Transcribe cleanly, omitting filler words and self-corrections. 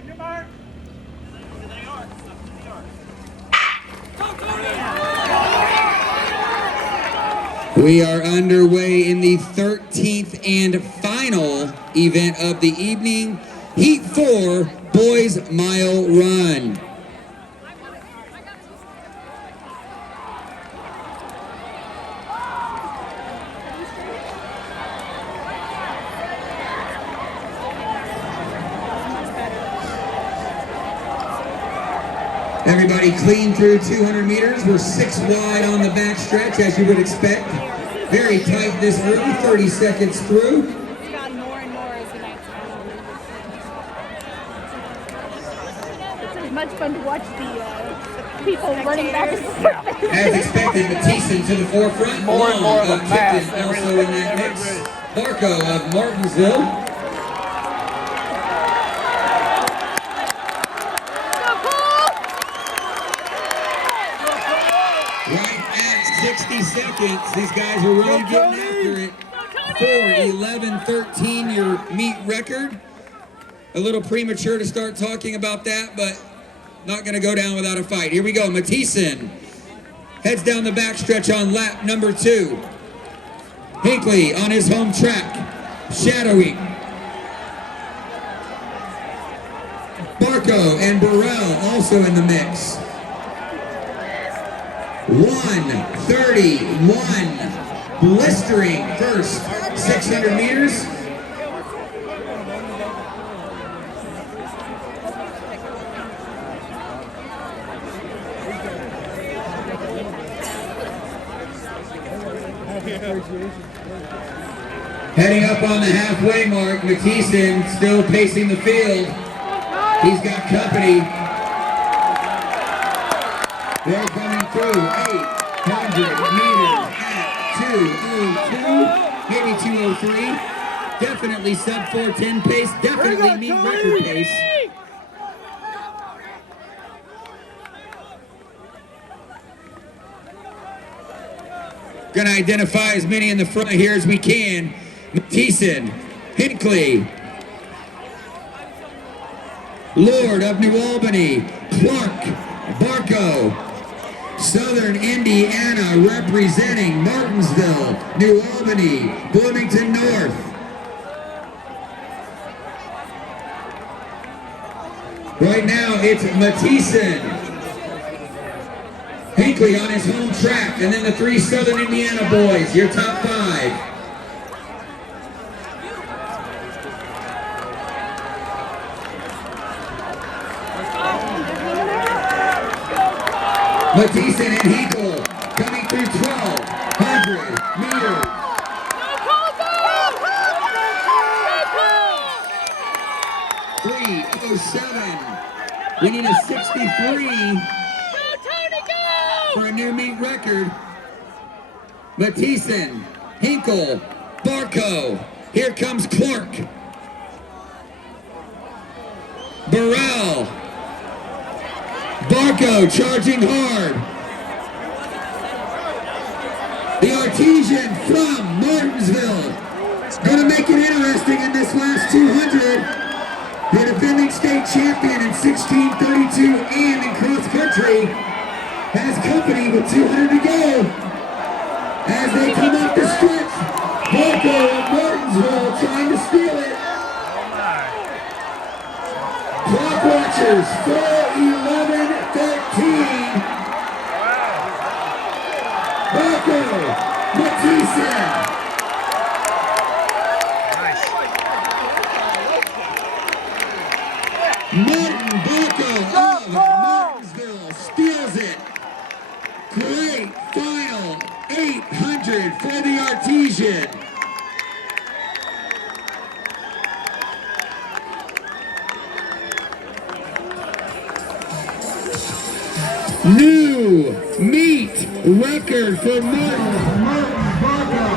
On your mark. We are underway in the 13th and final event of the evening, Heat 4 Boys Mile Run. Everybody clean through 200 meters. We're 6 wide on the back stretch, as you would expect. Very tight this room, 30 seconds through. It's gotten more and more as the night's gone on. It's as much fun to watch the people running back and forth. As expected, MATHISON to the forefront. More and more of a mass. Tipton also in that mix. Barco of Martinsville. Right at 60 seconds, these guys are really getting after it. 4:11:13, your meet record. A little premature to start talking about that, but not going to go down without a fight. Here we go. MATHISON heads down the backstretch on lap number 2. HENKLE on his home track, shadowing. Barco and BURRELL also in the mix. 1:31, blistering first 600 meters. Heading up on the halfway mark, MATHISON still pacing the field. He's got company. They're coming through 800 meters at 2:02, maybe 2:03. Definitely sub 4:10 pace, definitely meet record pace. Gonna identify as many in the front here as we can. MATHISON, HENKLE, Lord of New Albany, Clark, Barco, Southern Indiana representing Martinsville, New Albany, Bloomington North. Right now it's MATHISON, HENKLE on his home track, and then the 3 Southern Indiana boys, your top 5. MATHISON and HENKLE coming through 1,200 meters. 3:07. We need a 63 for a new meet record. MATHISON, HENKLE, Barco. Here comes Clark. BURRELL. Barco charging hard. The artesian from Martinsville. Gonna make it interesting in this last 200. The defending state champion in 16:32 and in cross country has company with 200 to go. As they come up the stretch, Barco of Martinsville trying to steal it. Clock watchers, 4:11:13. Barco, MATHISON. Barco of Martinsville steals it. Great final 800 for the artesian. New meet record for Martin Barco.